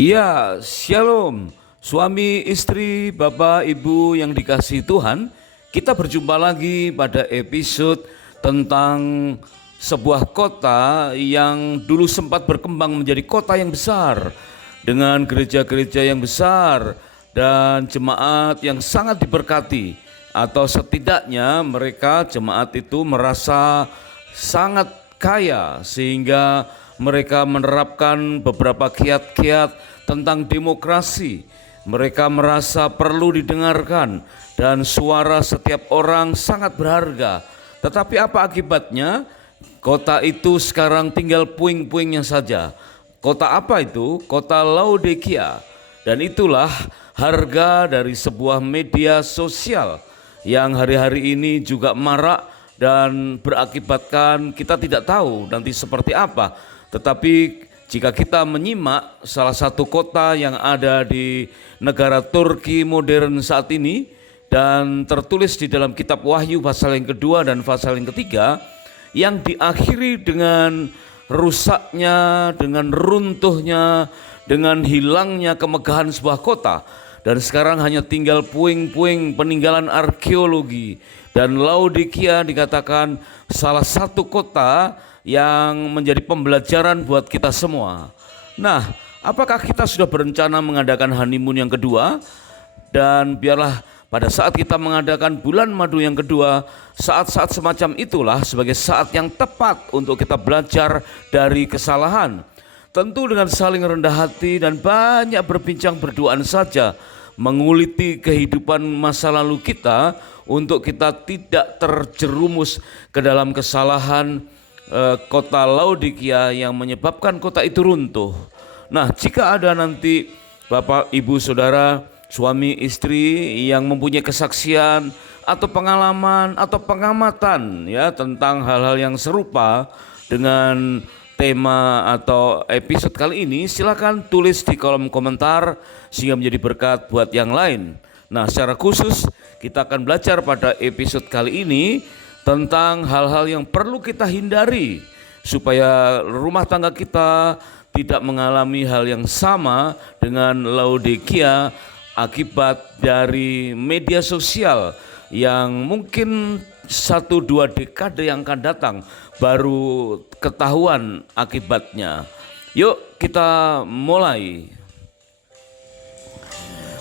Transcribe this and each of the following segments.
Ya, shalom. Suami, istri, bapak, ibu yang dikasihi Tuhan, kita berjumpa lagi pada episode tentang sebuah kota yang dulu sempat berkembang menjadi kota yang besar dengan gereja-gereja yang besar dan jemaat yang sangat diberkati, atau setidaknya mereka jemaat itu merasa sangat kaya sehingga mereka menerapkan beberapa kiat-kiat tentang demokrasi. Mereka merasa perlu didengarkan dan suara setiap orang sangat berharga. Tetapi apa akibatnya? Kota itu sekarang tinggal puing-puingnya saja. Kota apa itu? Kota Laodikia. Dan itulah harga dari sebuah media sosial yang hari-hari ini juga marak dan berakibatkan kita tidak tahu nanti seperti apa. Tetapi jika kita menyimak salah satu kota yang ada di negara Turki modern saat ini, dan tertulis di dalam kitab Wahyu pasal yang kedua dan pasal yang ketiga, yang diakhiri dengan rusaknya, dengan runtuhnya, dengan hilangnya kemegahan sebuah kota, dan sekarang hanya tinggal puing-puing peninggalan arkeologi. Dan Laodikia dikatakan salah satu kota yang menjadi pembelajaran buat kita semua. Nah, apakah kita sudah berencana mengadakan honeymoon yang kedua? Dan biarlah pada saat kita mengadakan bulan madu yang kedua, saat-saat semacam itulah sebagai saat yang tepat untuk kita belajar dari kesalahan. Tentu dengan saling rendah hati dan banyak berbincang berduaan saja, menguliti kehidupan masa lalu kita untuk kita tidak terjerumus ke dalam kesalahan kota Laodikia yang menyebabkan kota itu runtuh. Nah, jika ada nanti Bapak, Ibu, Saudara, suami, istri yang mempunyai kesaksian atau pengalaman atau pengamatan ya tentang hal-hal yang serupa dengan tema atau episode kali ini, silakan tulis di kolom komentar sehingga menjadi berkat buat yang lain. Nah, secara khusus kita akan belajar pada episode kali ini tentang hal-hal yang perlu kita hindari supaya rumah tangga kita tidak mengalami hal yang sama dengan Laodikia akibat dari media sosial yang mungkin 1-2 dekade yang akan datang baru ketahuan akibatnya. Yuk kita mulai.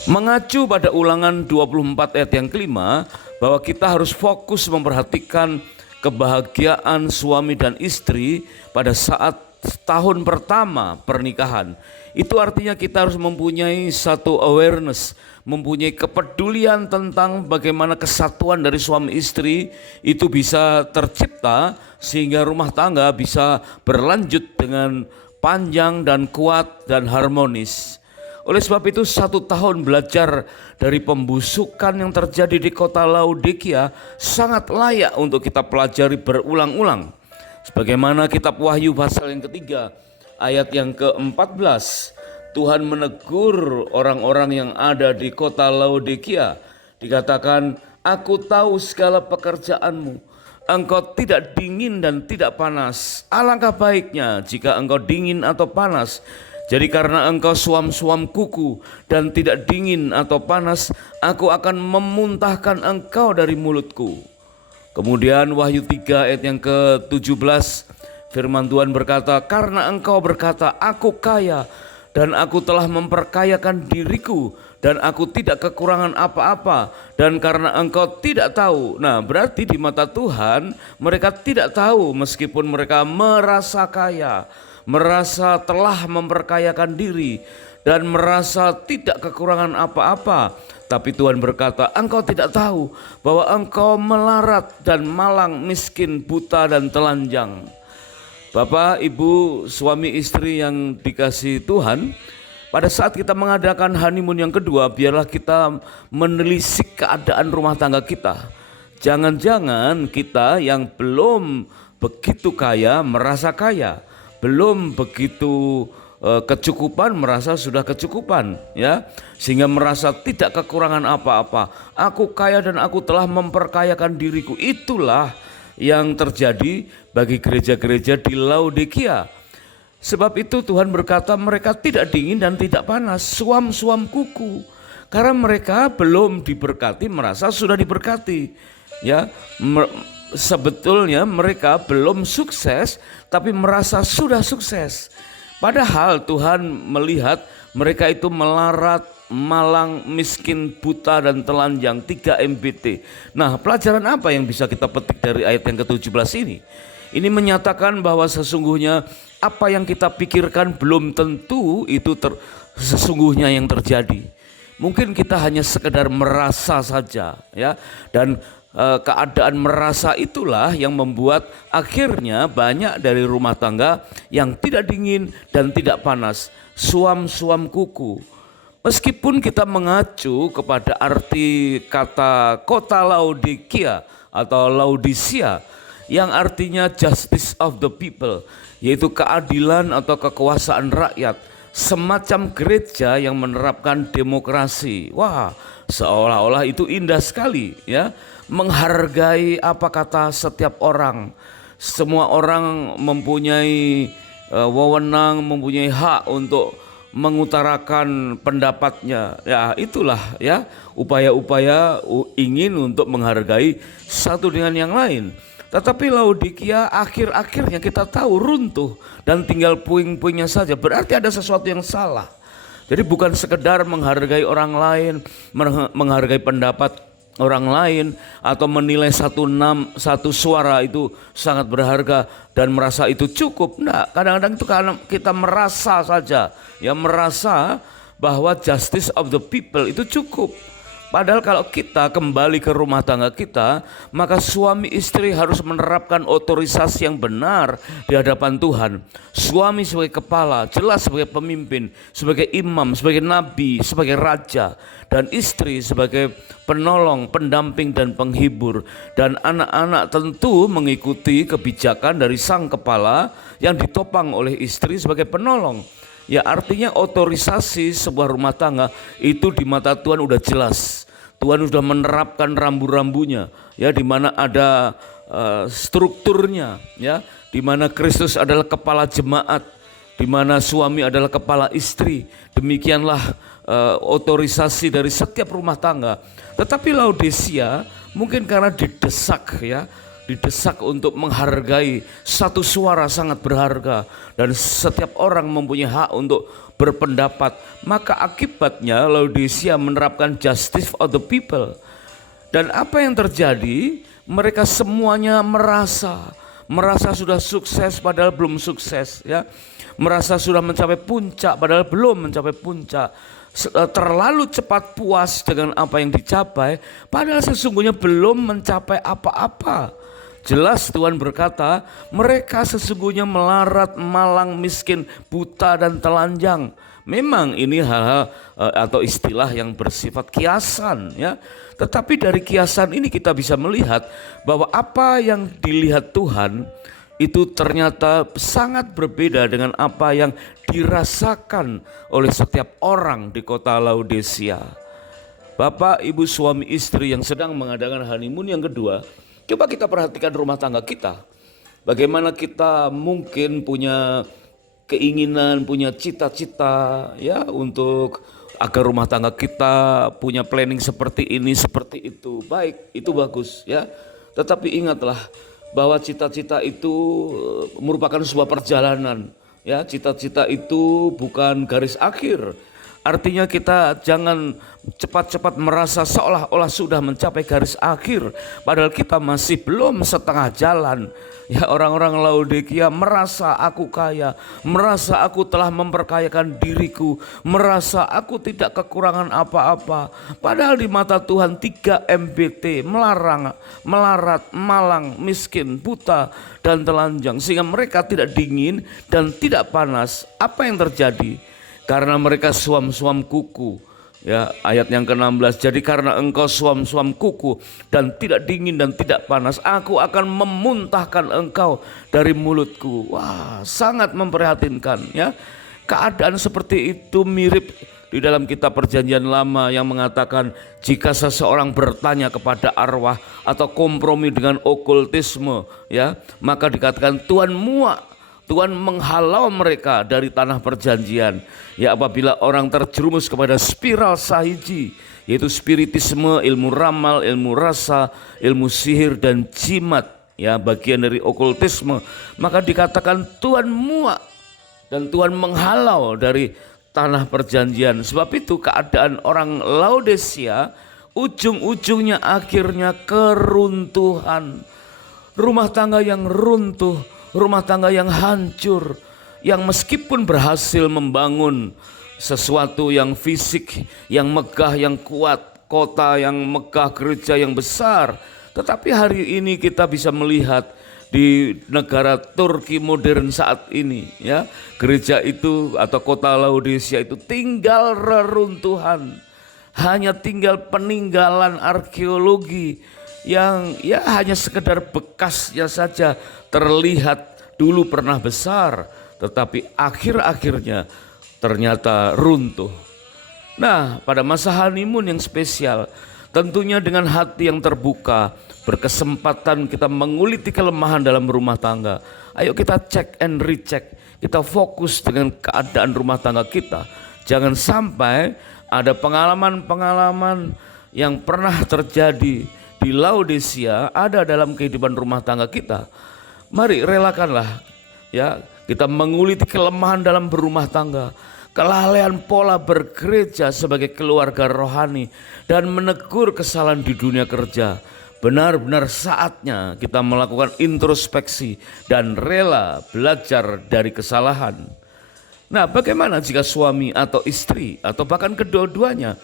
Mengacu pada Ulangan 24 ayat yang kelima, bahwa kita harus fokus memperhatikan kebahagiaan suami dan istri pada saat tahun pertama pernikahan. Itu artinya kita harus mempunyai satu awareness, mempunyai kepedulian tentang bagaimana kesatuan dari suami istri itu bisa tercipta sehingga rumah tangga bisa berlanjut dengan panjang dan kuat dan harmonis. Oleh sebab itu 1 tahun belajar dari pembusukan yang terjadi di kota Laodikia sangat layak untuk kita pelajari berulang-ulang. Sebagaimana kitab Wahyu pasal yang ketiga ayat yang ke-14, Tuhan menegur orang-orang yang ada di kota Laodikia. Dikatakan, aku tahu segala pekerjaanmu. Engkau tidak dingin dan tidak panas. Alangkah baiknya jika engkau dingin atau panas. Jadi karena engkau suam-suam kuku dan tidak dingin atau panas, aku akan memuntahkan engkau dari mulutku. Kemudian Wahyu 3 ayat yang ke-17, firman Tuhan berkata, karena engkau berkata, aku kaya dan aku telah memperkayakan diriku dan aku tidak kekurangan apa-apa, dan karena engkau tidak tahu. Nah, berarti di mata Tuhan mereka tidak tahu meskipun mereka merasa kaya, merasa telah memperkayakan diri dan merasa tidak kekurangan apa-apa. Tapi Tuhan berkata, engkau tidak tahu bahwa engkau melarat dan malang, miskin, buta dan telanjang. Bapak, Ibu, suami istri yang dikasihi Tuhan, pada saat kita mengadakan honeymoon yang kedua, biarlah kita menelisik keadaan rumah tangga kita. Jangan-jangan kita yang belum begitu kaya merasa kaya, belum begitu kecukupan merasa sudah kecukupan, ya, sehingga merasa tidak kekurangan apa-apa. Aku kaya dan aku telah memperkayakan diriku. Itulah yang terjadi bagi gereja-gereja di Laodikia. Sebab itu Tuhan berkata mereka tidak dingin dan tidak panas, suam-suam kuku. Karena mereka belum diberkati, merasa sudah diberkati. Ya, sebetulnya mereka belum sukses, tapi merasa sudah sukses. Padahal Tuhan melihat mereka itu melarat, malang, miskin, buta, dan telanjang, 3 MBT. Nah, pelajaran apa yang bisa kita petik dari ayat yang ke-17 ini? Ini menyatakan bahwa sesungguhnya apa yang kita pikirkan belum tentu itu sesungguhnya yang terjadi. Mungkin kita hanya sekedar merasa saja, ya. Dan keadaan merasa itulah yang membuat akhirnya banyak dari rumah tangga yang tidak dingin dan tidak panas, suam-suam kuku. Meskipun kita mengacu kepada arti kata kota Laodikia atau Laodicea yang artinya justice of the people, yaitu keadilan atau kekuasaan rakyat, semacam gereja yang menerapkan demokrasi. Wah, seolah-olah itu indah sekali, ya. Menghargai apa kata setiap orang. Semua orang mempunyai wewenang, mempunyai hak untuk mengutarakan pendapatnya. Ya, itulah ya upaya-upaya ingin untuk menghargai satu dengan yang lain. Tetapi Laodikia akhir-akhirnya kita tahu runtuh dan tinggal puing-puingnya saja. Berarti ada sesuatu yang salah. Jadi bukan sekedar menghargai orang lain, menghargai pendapat orang lain, atau menilai satu suara itu sangat berharga dan merasa itu cukup. Nah, kadang-kadang itu karena kita merasa saja, ya, merasa bahwa justice of the people itu cukup. Padahal kalau kita kembali ke rumah tangga kita, maka suami istri harus menerapkan otorisasi yang benar di hadapan Tuhan. Suami sebagai kepala, jelas sebagai pemimpin, sebagai imam, sebagai nabi, sebagai raja. Dan istri sebagai penolong, pendamping, dan penghibur. Dan anak-anak tentu mengikuti kebijakan dari sang kepala yang ditopang oleh istri sebagai penolong. Ya, artinya otorisasi sebuah rumah tangga itu di mata Tuhan udah jelas. Tuhan sudah menerapkan rambu-rambunya, ya, di mana ada strukturnya, ya, di mana Kristus adalah kepala jemaat, di mana suami adalah kepala istri. Demikianlah otorisasi dari setiap rumah tangga. Tetapi Laodicea mungkin karena didesak, ya, didesak untuk menghargai satu suara sangat berharga dan setiap orang mempunyai hak untuk berpendapat, maka akibatnya Laodicea menerapkan justice of the people. Dan apa yang terjadi? Mereka semuanya merasa sudah sukses padahal belum sukses, ya. Merasa sudah mencapai puncak padahal belum mencapai puncak. Terlalu cepat puas dengan apa yang dicapai padahal sesungguhnya belum mencapai apa-apa. Jelas Tuhan berkata, mereka sesungguhnya melarat, malang, miskin, buta, dan telanjang. Memang ini hal-hal atau istilah yang bersifat kiasan, ya. Tetapi dari kiasan ini kita bisa melihat bahwa apa yang dilihat Tuhan itu ternyata sangat berbeda dengan apa yang dirasakan oleh setiap orang di kota Laodicea. Bapak, ibu, suami, istri yang sedang mengadakan honeymoon yang kedua, coba kita perhatikan rumah tangga kita. Bagaimana kita mungkin punya keinginan, punya cita-cita, ya, untuk agar rumah tangga kita punya planning seperti ini, seperti itu. Baik, itu bagus, ya. Tetapi ingatlah bahwa cita-cita itu merupakan sebuah perjalanan, ya. Cita-cita itu bukan garis akhir. Artinya kita jangan cepat-cepat merasa seolah-olah sudah mencapai garis akhir, padahal kita masih belum setengah jalan. Ya, orang-orang Laodikia merasa aku kaya, merasa aku telah memperkayakan diriku, merasa aku tidak kekurangan apa-apa. Padahal di mata Tuhan 3 MBT, melarat, malang, miskin, buta, dan telanjang. Sehingga mereka tidak dingin dan tidak panas. Apa yang terjadi? Karena mereka suam-suam kuku, ya, ayat yang ke-16. Jadi karena engkau suam-suam kuku dan tidak dingin dan tidak panas, aku akan memuntahkan engkau dari mulutku. Wah, sangat memprihatinkan, ya. Keadaan seperti itu mirip di dalam kitab Perjanjian Lama yang mengatakan jika seseorang bertanya kepada arwah atau kompromi dengan okultisme, ya, maka dikatakan Tuhan muak. Tuhan menghalau mereka dari tanah perjanjian. Ya, apabila orang terjerumus kepada spiral sahiji, yaitu spiritisme, ilmu ramal, ilmu rasa, ilmu sihir dan jimat, ya bagian dari okultisme, maka dikatakan Tuhan muak dan Tuhan menghalau dari tanah perjanjian. Sebab itu keadaan orang Laodikia ujung-ujungnya akhirnya keruntuhan. Rumah tangga yang runtuh, rumah tangga yang hancur, yang meskipun berhasil membangun sesuatu yang fisik, yang megah, yang kuat, kota yang megah, gereja yang besar, tetapi hari ini kita bisa melihat di negara Turki modern saat ini, ya, gereja itu atau kota Laodikia itu tinggal reruntuhan, hanya tinggal peninggalan arkeologi yang ya hanya sekedar bekasnya saja terlihat dulu pernah besar, tetapi akhir-akhirnya ternyata runtuh. Nah, pada masa honeymoon yang spesial, tentunya dengan hati yang terbuka, berkesempatan kita menguliti kelemahan dalam rumah tangga. Ayo kita cek and recheck, kita fokus dengan keadaan rumah tangga kita. Jangan sampai ada pengalaman-pengalaman yang pernah terjadi di Laodikia ada dalam kehidupan rumah tangga kita. Mari relakanlah, ya, kita menguliti kelemahan dalam berumah tangga, kelalaian pola bergereja sebagai keluarga rohani, dan menegur kesalahan di dunia kerja. Benar-benar saatnya kita melakukan introspeksi dan rela belajar dari kesalahan. Nah, bagaimana jika suami atau istri atau bahkan kedua-duanya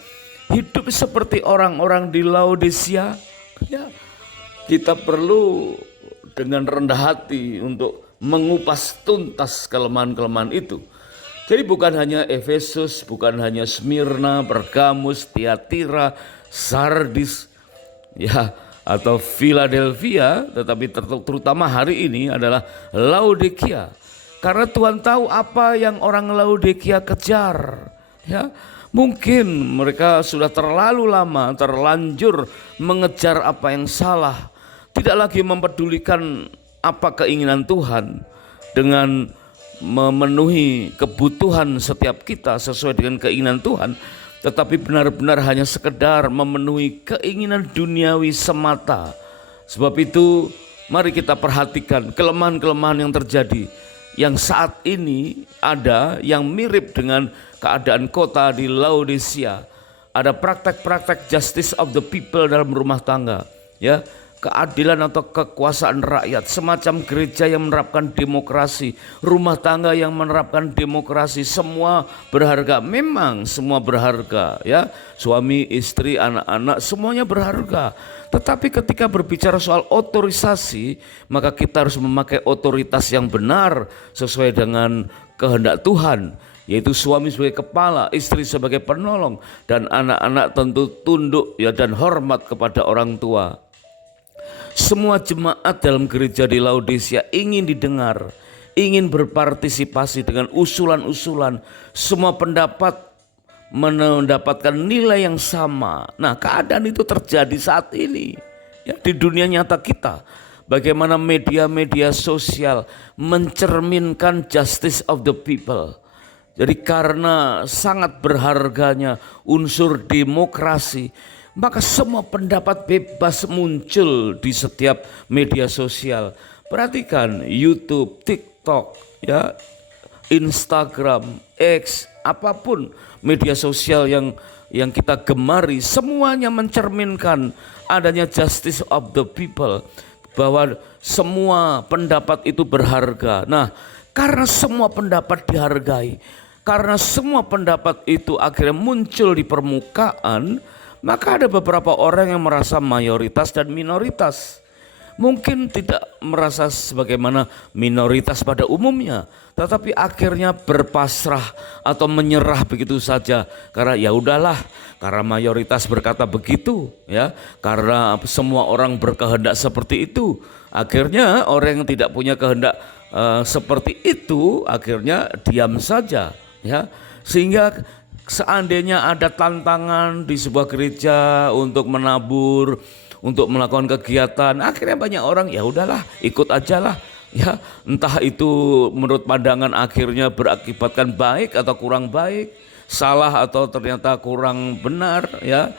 hidup seperti orang-orang di Laodikia? Ya, kita perlu dengan rendah hati untuk mengupas tuntas kelemahan-kelemahan itu. Jadi bukan hanya Efesus, bukan hanya Smyrna, Pergamus, Tiatira, Sardis, ya, atau Philadelphia, tetapi terutama hari ini adalah Laodikia. Karena Tuhan tahu apa yang orang Laodikia kejar, ya. Mungkin mereka sudah terlalu lama terlanjur mengejar apa yang salah, tidak lagi mempedulikan apa keinginan Tuhan dengan memenuhi kebutuhan setiap kita sesuai dengan keinginan Tuhan, tetapi benar-benar hanya sekedar memenuhi keinginan duniawi semata. Sebab itu mari kita perhatikan kelemahan-kelemahan yang terjadi, yang saat ini ada, yang mirip dengan keadaan kota di Laodikia. Ada praktek-praktek justice of the people dalam rumah tangga, ya, keadilan atau kekuasaan rakyat, semacam gereja yang menerapkan demokrasi, rumah tangga yang menerapkan demokrasi. Semua berharga, memang semua berharga, ya, suami, istri, anak-anak, semuanya berharga. Tetapi ketika berbicara soal otorisasi, maka kita harus memakai otoritas yang benar sesuai dengan kehendak Tuhan, yaitu suami sebagai kepala, istri sebagai penolong, dan anak-anak tentu tunduk, ya, dan hormat kepada orang tua. Semua jemaat dalam gereja di Laodikia ingin didengar, ingin berpartisipasi dengan usulan-usulan. Semua pendapat mendapatkan nilai yang sama. Nah, keadaan itu terjadi saat ini, ya, di dunia nyata kita. Bagaimana media-media sosial mencerminkan justice of the people. Jadi karena sangat berharganya unsur demokrasi, maka semua pendapat bebas muncul di setiap media sosial. Perhatikan YouTube, TikTok, ya, Instagram, X, apapun media sosial yang kita gemari, semuanya mencerminkan adanya justice of the people, bahwa semua pendapat itu berharga. Nah, karena semua pendapat dihargai, karena semua pendapat itu akhirnya muncul di permukaan, maka ada beberapa orang yang merasa mayoritas dan minoritas. Mungkin tidak merasa sebagaimana minoritas pada umumnya, tetapi akhirnya berpasrah atau menyerah begitu saja. Karena ya udahlah, karena mayoritas berkata begitu, ya, karena semua orang berkehendak seperti itu. Akhirnya orang yang tidak punya kehendak seperti itu akhirnya diam saja, ya. Sehingga seandainya ada tantangan di sebuah gereja untuk menabur, untuk melakukan kegiatan, akhirnya banyak orang ya udahlah ikut aja lah, Ya, entah itu menurut pandangan akhirnya berakibatkan baik atau kurang baik, salah atau ternyata kurang benar, ya,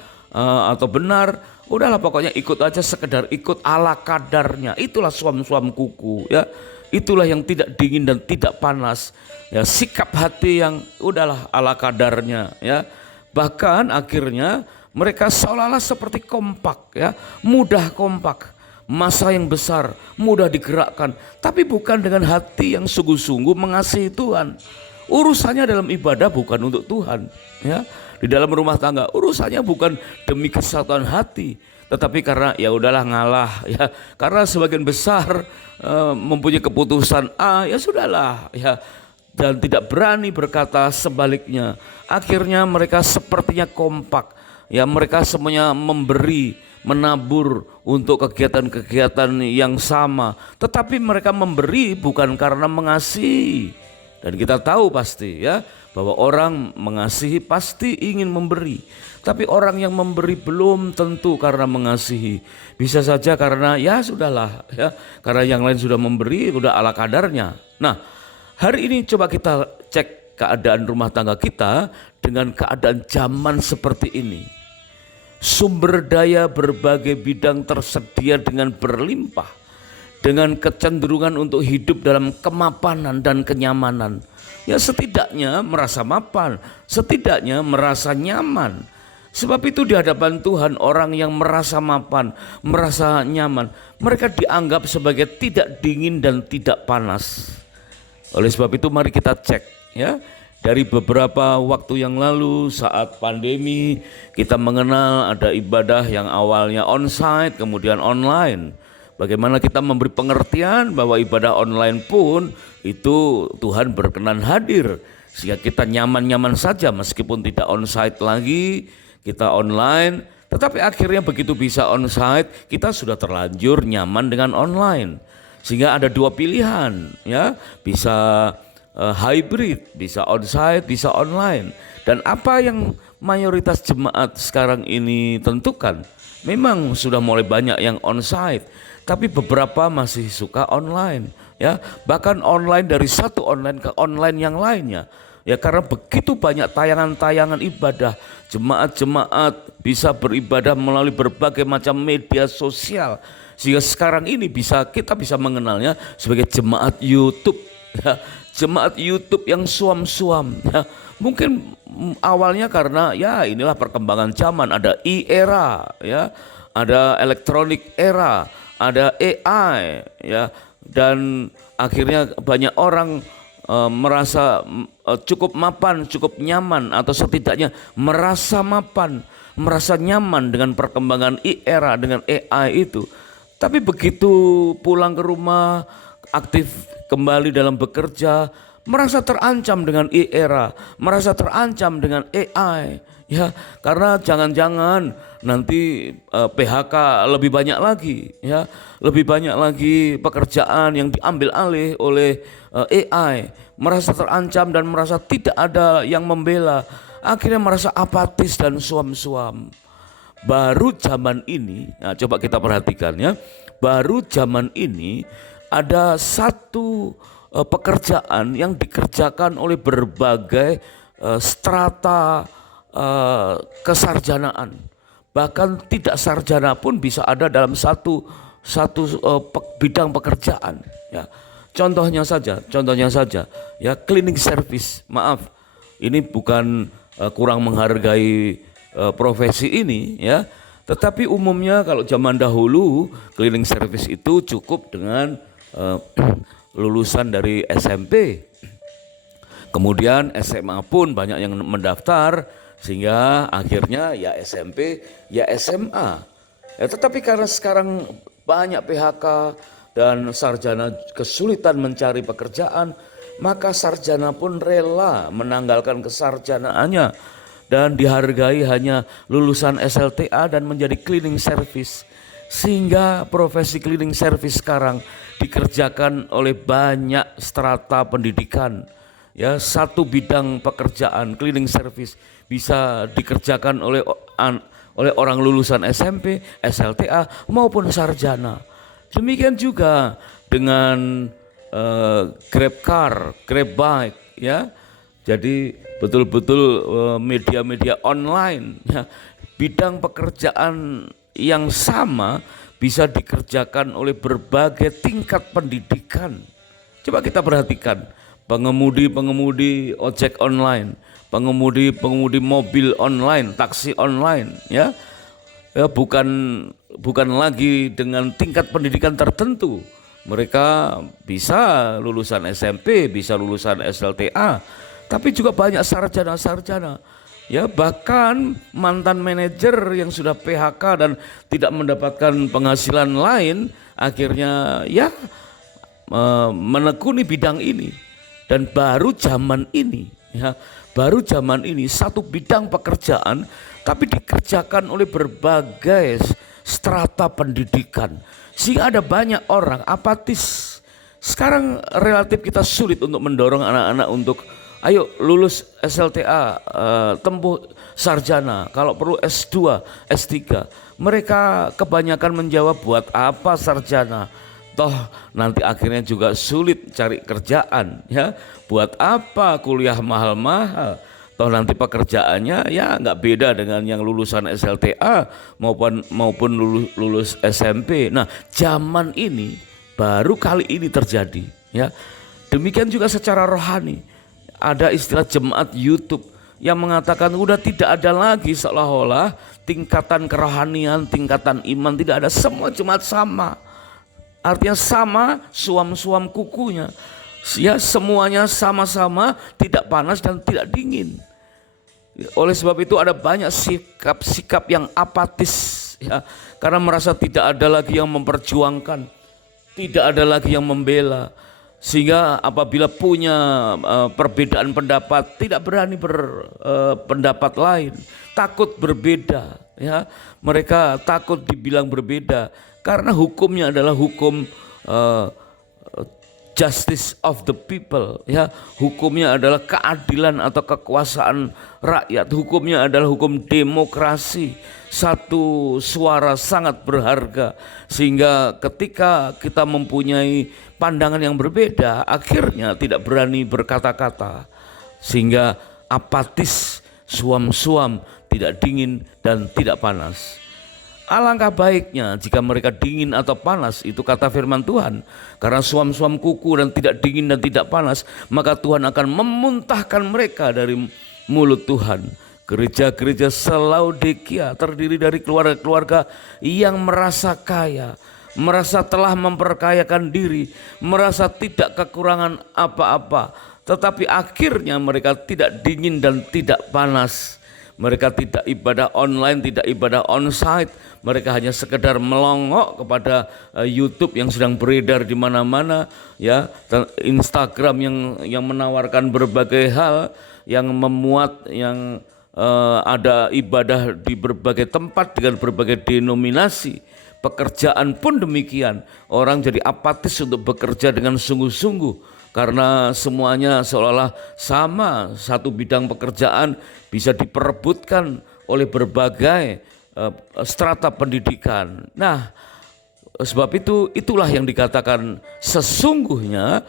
atau benar, udahlah pokoknya ikut aja, sekedar ikut ala kadarnya. Itulah suam-suam kuku, ya. Itulah yang tidak dingin dan tidak panas, ya, sikap hati yang udahlah ala kadarnya, ya. Bahkan akhirnya mereka seolah-olah seperti kompak, ya, mudah kompak, masa yang besar, mudah digerakkan, tapi bukan dengan hati yang sungguh-sungguh mengasihi Tuhan. Urusannya dalam ibadah bukan untuk Tuhan, ya. Di dalam rumah tangga urusannya bukan demi kesatuan hati, tetapi karena ya udahlah ngalah, ya. Karena sebagian besar mempunyai keputusan A, ya sudahlah, ya. Dan tidak berani berkata sebaliknya. Akhirnya mereka sepertinya kompak, ya, mereka semuanya memberi, menabur untuk kegiatan-kegiatan yang sama. Tetapi mereka memberi bukan karena mengasihi. Dan kita tahu pasti, ya, bahwa orang mengasihi pasti ingin memberi. Tapi orang yang memberi belum tentu karena mengasihi. Bisa saja karena ya sudahlah, ya, karena yang lain sudah memberi, udah ala kadarnya. Nah, hari ini coba kita cek keadaan rumah tangga kita dengan keadaan zaman seperti ini. Sumber daya berbagai bidang tersedia dengan berlimpah, dengan kecenderungan untuk hidup dalam kemapanan dan kenyamanan. Ya, setidaknya merasa mapan, setidaknya merasa nyaman. Sebab itu di hadapan Tuhan orang yang merasa mapan, merasa nyaman, mereka dianggap sebagai tidak dingin dan tidak panas. Oleh sebab itu mari kita cek, ya. Dari beberapa waktu yang lalu saat pandemi kita mengenal ada ibadah yang awalnya onsite kemudian online. Bagaimana kita memberi pengertian bahwa ibadah online pun itu Tuhan berkenan hadir. Sehingga kita nyaman-nyaman saja meskipun tidak onsite lagi, kita online. Tetapi akhirnya begitu bisa onsite, kita sudah terlanjur nyaman dengan online. Sehingga ada dua pilihan, ya, bisa hybrid, bisa onsite, bisa online. Dan apa yang mayoritas jemaat sekarang ini tentukan, memang sudah mulai banyak yang onsite, tapi beberapa masih suka online, ya. Bahkan online dari satu online ke online yang lainnya. Ya, karena begitu banyak tayangan-tayangan ibadah, jemaat-jemaat bisa beribadah melalui berbagai macam media sosial. Sehingga sekarang ini kita bisa mengenalnya sebagai jemaat YouTube, ya. Jemaat YouTube yang suam-suam, ya. Mungkin awalnya karena ya inilah perkembangan zaman, ada e-era, ya, ada elektronik era, ada AI, ya, dan akhirnya banyak orang merasa cukup mapan, cukup nyaman, atau setidaknya merasa mapan, merasa nyaman dengan perkembangan e-era, dengan AI itu. Tapi begitu pulang ke rumah, aktif kembali dalam bekerja, merasa terancam dengan era, merasa terancam dengan AI, ya, karena jangan-jangan nanti PHK lebih banyak lagi, ya, lebih banyak lagi pekerjaan yang diambil alih oleh AI, merasa terancam dan merasa tidak ada yang membela, akhirnya merasa apatis dan suam-suam. Baru zaman ini, nah coba kita perhatikan, ya, baru zaman ini ada satu pekerjaan yang dikerjakan oleh berbagai strata kesarjanaan. Bahkan tidak sarjana pun bisa ada dalam satu bidang pekerjaan, ya. Contohnya saja, ya, cleaning service. Maaf, ini bukan kurang menghargai profesi ini, ya. Tetapi umumnya kalau zaman dahulu cleaning service itu cukup dengan lulusan dari SMP. Kemudian SMA pun banyak yang mendaftar, sehingga akhirnya ya SMP, ya SMA. Ya, tetapi karena sekarang banyak PHK dan sarjana kesulitan mencari pekerjaan, maka sarjana pun rela menanggalkan kesarjanaannya dan dihargai hanya lulusan SLTA dan menjadi cleaning service. Sehingga profesi cleaning service sekarang dikerjakan oleh banyak strata pendidikan. Ya, satu bidang pekerjaan cleaning service bisa dikerjakan oleh orang lulusan SMP, SLTA maupun sarjana. Demikian juga dengan Grab car, Grab bike, ya. Jadi betul-betul media-media online, ya. Bidang pekerjaan yang sama bisa dikerjakan oleh berbagai tingkat pendidikan. Coba kita perhatikan, pengemudi-pengemudi ojek online, pengemudi-pengemudi mobil online, taksi online, ya. Ya, bukan lagi dengan tingkat pendidikan tertentu. Mereka bisa lulusan SMP, bisa lulusan SLTA, tapi juga banyak sarjana-sarjana. Ya, bahkan mantan manajer yang sudah PHK dan tidak mendapatkan penghasilan lain, akhirnya ya menekuni bidang ini. Dan baru zaman ini, ya, baru zaman ini satu bidang pekerjaan tapi dikerjakan oleh berbagai strata pendidikan, sehingga ada banyak orang apatis. Sekarang relatif kita sulit untuk mendorong anak-anak untuk ayo lulus SLTA, tempuh sarjana, kalau perlu S2, S3. Mereka kebanyakan menjawab, buat apa sarjana? Toh nanti akhirnya juga sulit cari kerjaan, ya. Buat apa kuliah mahal-mahal? Toh nanti pekerjaannya ya nggak beda dengan yang lulusan SLTA maupun lulus SMP. Nah, zaman ini baru kali ini terjadi, ya. Demikian juga secara rohani. Ada istilah jemaat YouTube yang mengatakan udah tidak ada lagi seolah-olah tingkatan kerohanian, tingkatan iman, tidak ada, semua jemaat sama. Artinya sama suam-suam kukunya. Ya, semuanya sama-sama, tidak panas dan tidak dingin. Oleh sebab itu ada banyak sikap-sikap yang apatis, ya, karena merasa tidak ada lagi yang memperjuangkan, tidak ada lagi yang membela. Sehingga apabila punya perbedaan pendapat, tidak berani berpendapat lain, takut berbeda, ya. Mereka takut dibilang berbeda karena hukumnya adalah hukum justice of the people, ya. Hukumnya adalah keadilan atau kekuasaan rakyat. Hukumnya adalah hukum demokrasi. Satu suara sangat berharga, sehingga ketika kita mempunyai pandangan yang berbeda, akhirnya tidak berani berkata-kata, sehingga apatis, suam-suam, tidak dingin dan tidak panas. Alangkah baiknya jika mereka dingin atau panas, itu kata firman Tuhan. Karena suam-suam kuku dan tidak dingin dan tidak panas, maka Tuhan akan memuntahkan mereka dari mulut Tuhan. Gereja-gereja Laodikia terdiri dari keluarga-keluarga yang merasa kaya, merasa telah memperkayakan diri, merasa tidak kekurangan apa-apa. Tetapi akhirnya mereka tidak dingin dan tidak panas. Mereka tidak ibadah online, tidak ibadah onsite. Mereka hanya sekedar melongok kepada YouTube yang sedang beredar di mana-mana, ya, Instagram yang menawarkan berbagai hal, yang memuat, yang ada ibadah di berbagai tempat dengan berbagai denominasi. Pekerjaan pun demikian. Orang jadi apatis untuk bekerja dengan sungguh-sungguh. Karena semuanya seolah-olah sama, satu bidang pekerjaan bisa diperebutkan oleh berbagai strata pendidikan. Nah, sebab itulah yang dikatakan sesungguhnya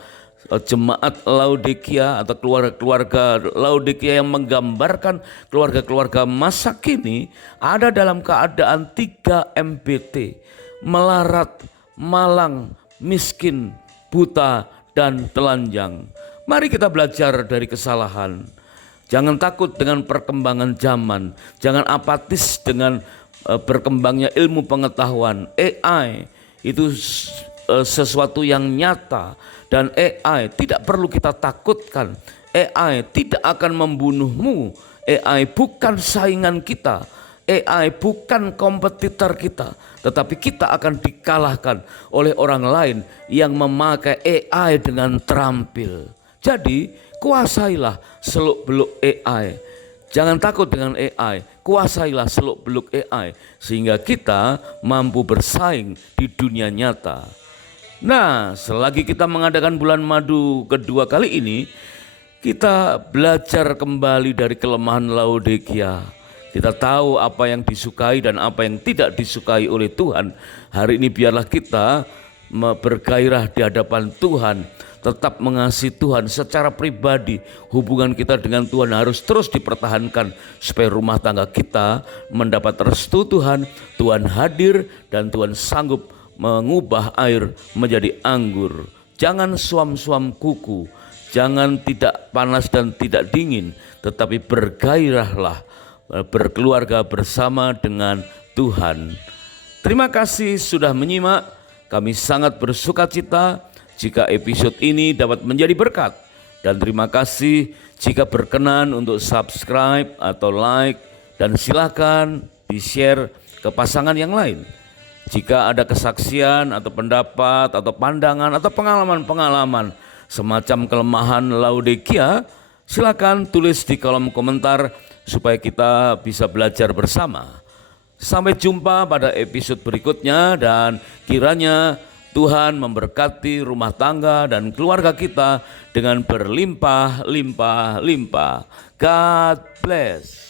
jemaat Laodikia atau keluarga-keluarga Laodikia yang menggambarkan keluarga-keluarga masa kini ada dalam keadaan 3 MBT, melarat, malang, miskin, buta, dan telanjang. Mari kita belajar dari kesalahan. Jangan takut dengan perkembangan zaman. Jangan apatis dengan berkembangnya ilmu pengetahuan. AI itu sesuatu yang nyata, dan AI tidak perlu kita takutkan. AI tidak akan membunuhmu. AI bukan saingan kita. AI bukan kompetitor kita, tetapi kita akan dikalahkan oleh orang lain yang memakai AI dengan terampil. Jadi kuasailah seluk-beluk AI. Jangan takut dengan AI, kuasailah seluk-beluk AI sehingga kita mampu bersaing di dunia nyata. Nah, selagi kita mengadakan bulan madu kedua kali ini, kita belajar kembali dari kelemahan Laodikia. Kita tahu apa yang disukai dan apa yang tidak disukai oleh Tuhan. Hari ini biarlah kita bergairah di hadapan Tuhan, tetap mengasihi Tuhan secara pribadi. Hubungan kita dengan Tuhan harus terus dipertahankan supaya rumah tangga kita mendapat restu Tuhan. Tuhan hadir dan Tuhan sanggup mengubah air menjadi anggur. Jangan suam-suam kuku, jangan tidak panas dan tidak dingin, tetapi bergairahlah berkeluarga bersama dengan Tuhan. Terima kasih sudah menyimak. Kami sangat bersukacita jika episode ini dapat menjadi berkat. Dan terima kasih jika berkenan untuk subscribe atau like, dan silakan di-share ke pasangan yang lain. Jika ada kesaksian atau pendapat atau pandangan atau pengalaman-pengalaman semacam kelemahan Laodikia, silakan tulis di kolom komentar supaya kita bisa belajar bersama. Sampai jumpa pada episode berikutnya, dan kiranya Tuhan memberkati rumah tangga dan keluarga kita dengan berlimpah-limpah-limpah. God bless.